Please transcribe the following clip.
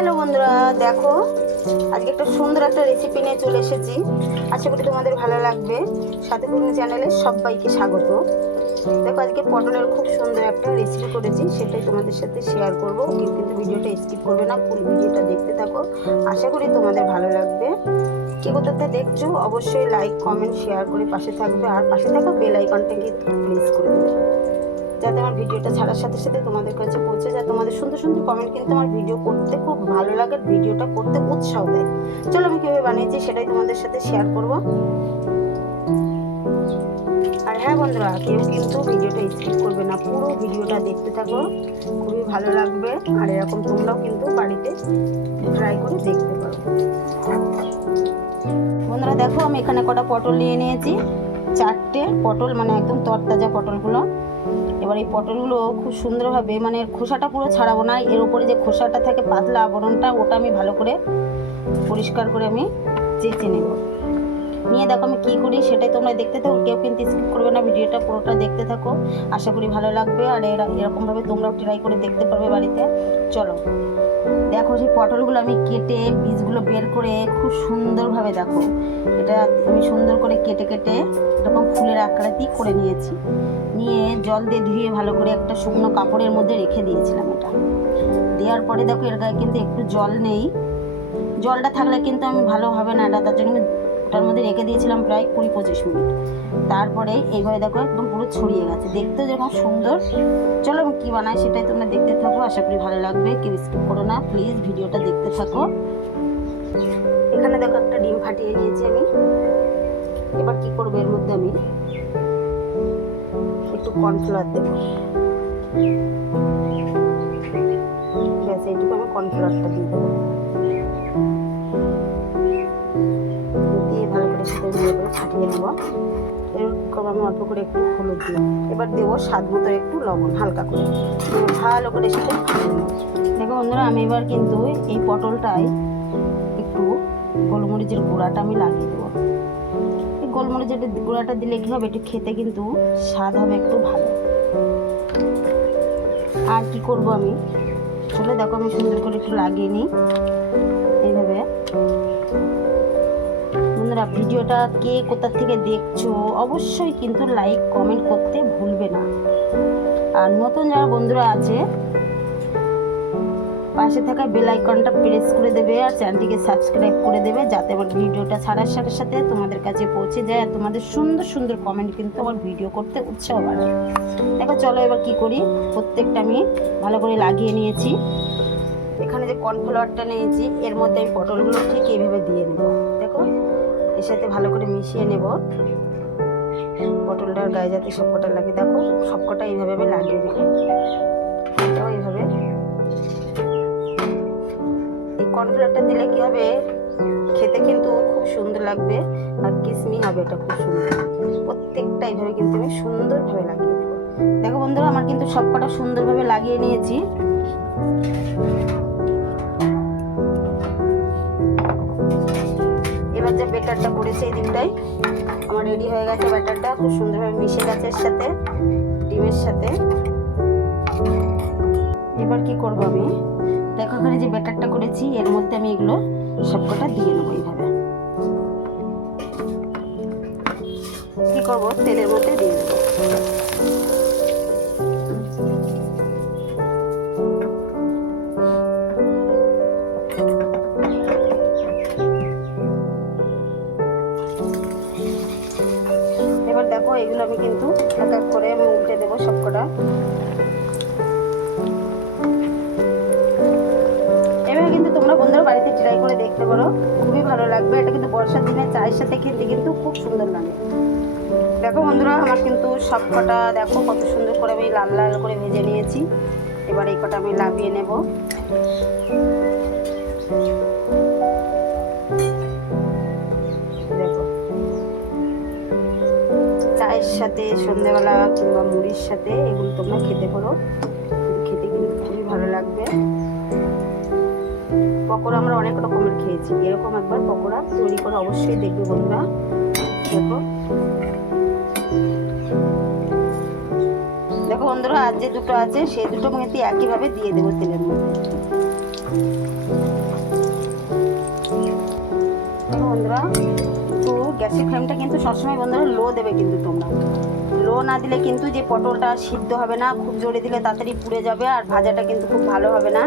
Hello বন্ধুরা, দেখো আজকে একটা সুন্দর একটা রেসিপি নিয়ে চলে এসেছি। আশা করি তোমাদের ভালো লাগবে। সাথে কুকিং চ্যানেলে সবাইকে স্বাগত। দেখো আজকে পটলের খুব সুন্দর একটা রেসিপি করেছি, সেটাই তোমাদের সাথে শেয়ার করবো। কেউ কিন্তু ভিডিওটা স্কিপ করবে না, ফুল ভিডিওটা দেখতে থাকো। আশা করি তোমাদের ভালো লাগবে। কে কোথাতে দেখছো অবশ্যই লাইক কমেন্ট শেয়ার করে পাশে থাকবে, আর পাশে থাকা বেল আইকনটা কিন্তু প্রেস করে দেবে, যাতে আমার ভিডিওটা ছাড়ার সাথে সাথে তোমাদের কাছে পৌঁছে যায়। তোমাদের সুন্দর সুন্দর কমেন্ট কিন্তু আমার ভিডিও করতে খুব ভালো লাগে, ভিডিওটা করতে উৎসাহ দেয়। চলো আমি কীভাবে বানিয়েছি সেটাই তোমাদের সাথে শেয়ার করব। আর হ্যাঁ বন্ধুরা, কেউ কিন্তু ভিডিওটা স্কিপ করবে না, পুরো ভিডিওটা দেখতে থাকো, খুবই ভালো লাগবে। আর এরকম তোমরাও কিন্তু বাড়িতে ট্রাই করে দেখতে পারো। বন্ধুরা দেখো, আমি এখানে কটা পটল নিয়ে নিয়েছি, 4টে পটল, মানে একদম তরতাজা পটলগুলো। এবার এই পটলগুলো খুব সুন্দরভাবে, মানে খোসাটা পুরো ছাড়াবো না, এর উপরে যে খোসাটা থাকে পাতলা আবরণটা, ওটা আমি ভালো করে পরিষ্কার করে আমি চেঁচে নেব। নিয়ে দেখো আমি কী করি সেটাই তোমরা দেখতে থাকো, কেউ কিন্তু স্কিপ করবে না, ভিডিওটা পুরোটা দেখতে থাকো, আশা করি ভালো লাগবে। আর এরকমভাবে তোমরাও ট্রাই করে দেখতে পারবে বাড়িতে। চলো দেখো, সেই পটলগুলো আমি কেটে বীজগুলো বের করে খুব সুন্দরভাবে, দেখো এটা আমি সুন্দর করে কেটে কেটে এরকম ফুলের আকৃতি করে নিয়েছি। নিয়ে জল দিয়ে ধুয়ে ভালো করে একটা শুকনো কাপড়ের মধ্যে রেখে দিয়েছিলাম। এটা দেওয়ার পরে দেখো এর গায়ে কিন্তু একটু জল নেই, জলটা থাকলে কিন্তু আমি ভালো হবে না এটা, তার জন্য আমি ওটার মধ্যে রেখে দিয়েছিলাম প্রায় 20-25 মিনিট। তারপরে এইভাবে দেখো একদম পুরো ছড়িয়ে গেছে, দেখতেও যেরকম সুন্দর। চলো আমি কী বানাই সেটাই তোমরা দেখতে থাকো, আশা করি ভালো লাগবে। কেউ স্কিপ করো না, প্লিজ ভিডিওটা দেখতে থাকো। এখানে দেখো একটা ডিম ফাটিয়ে নিয়েছি আমি। এবার কি করবো, এর মধ্যে আমি একটু কর্নফ্লাওয়ার দেবো। ব্যাস এইটুকু আমি কর্নফ্লাওয়ারটা দিয়ে দেবো, দিয়ে ভালো করে সেটা ভালো করে ফাটিয়ে নেবো। এরকম আমি অল্প করে একটু হলুদ দিই। এবার দেবো স্বাদ মতো একটু লবণ, হালকা করে ভালো করে সেটা ফাটিয়ে নেবো। দেখো বন্ধুরা, আমি এবার কিন্তু এই পটলটায় একটু গোলমরিচের গুঁড়াটা আমি লাগিয়ে দেবো। এই গোলমরিচের গুঁড়াটা দিলে কী হবে, একটু খেতে কিন্তু স্বাদ হবে একটু ভালো। আর কি করব আমি, চলে দেখো আমি সুন্দর করে একটু লাগিয়ে নিই এইভাবে। বন্ধুরা ভিডিওটা কে কোথা থেকে দেখছো অবশ্যই কিন্তু লাইক কমেন্ট করতে ভুলবে না। আর নতুন যারা বন্ধুরা আছে পাশে থাকা বেল আইকনটা প্রেস করে দেবে, আর চ্যানেলটিকে সাবস্ক্রাইব করে দেবে, যাতে আমার ভিডিওটা ছাড়ার সাথে সাথে তোমাদের কাছে পৌঁছে যায়। আর তোমাদের সুন্দর সুন্দর কমেন্ট কিন্তু আমার ভিডিও করতে উৎসাহ বাড়ায়। দেখো চলো এবার কি করি, প্রত্যেকটা আমি ভালো করে লাগিয়ে নিয়েছি। এখানে যে কর্নফ্লাওয়ারটা নিয়েছি এর মধ্যে আমি পটলগুলো ঠিক এইভাবে দিয়ে নেব। দেখো এর সাথে ভালো করে মিশিয়ে নেব, পটলটার গায়ে যাতে সবকটা লাগে। দেখো সবকটা এইভাবে আমি লাগিয়ে নেব। এটাও এইভাবে, এই কর্নফ্লাওয়ারটা দিলে কি হবে, খেতে কিন্তু খুব সুন্দর লাগবে, আর কিসমি হবে, এটা খুব সুন্দর। প্রত্যেকটা এইভাবে কিন্তু আমি সুন্দরভাবে লাগিয়ে নেব। দেখো বন্ধুরা, আমার কিন্তু সবকটা সুন্দরভাবে লাগিয়ে নিয়েছি। এবার যে ব্যাটারটা করেছে এই দিকটাই আমার রেডি হয়ে গেছে। ব্যাটারটা খুব সুন্দরভাবে মিশে গেছে এর সাথে, ডিমের সাথে। এবার কি করব আমি, দেখো এখানে যে ব্যাটারটা করেছি এর মধ্যে আমি এগুলো সবকটা দিয়ে নেবো। এইভাবে কি করব, তেলের মধ্যে দিয়ে দেবো। এবার দেখো এগুলো আমি কিন্তু এক এক করে আমি উল্টে দেবো সবকটা। এভাবে কিন্তু তোমরা বন্ধুরা বাড়িতে ট্রাই করে দেখতে পারো, খুবই ভালো লাগবে। এটা কিন্তু বর্ষার দিনে চায়ের সাথে খেতে কিন্তু খুব সুন্দর লাগে। দেখো বন্ধুরা, আমার কিন্তু সবকটা দেখো কত সুন্দর করে আমি লাল লাল করে ভেজে নিয়েছি। এবার এই কটা আমি লাভিয়ে নেব। দেখো চায়ের সাথে সন্ধ্যাবেলা কিংবা মুড়ির সাথে এগুলো তোমরা খেতে পারো, খেতে কিন্তু খুবই ভালো লাগবে। পকোড়া আমরা অনেক রকমের খেয়েছি, এরকম একবার পকোড়া তৈরি করে অবশ্যই দেখবে বন্ধুরা। দেখো দেখো বন্ধুরা, আর যে দুটো আছে সেই দুটো মেথি একইভাবে দিয়ে দেবো তেলের মধ্যে। গ্যাসের ফ্লেমটা কিন্তু সবসময় বন্ধুরা লো দেবে কিন্তু তোমরা। লো না দিলে কিন্তু যে পটলটা সিদ্ধ হবে না, খুব জোরে দিলে তাড়াতাড়ি পুড়ে যাবে আর ভাজাটা কিন্তু খুব ভালো হবে না।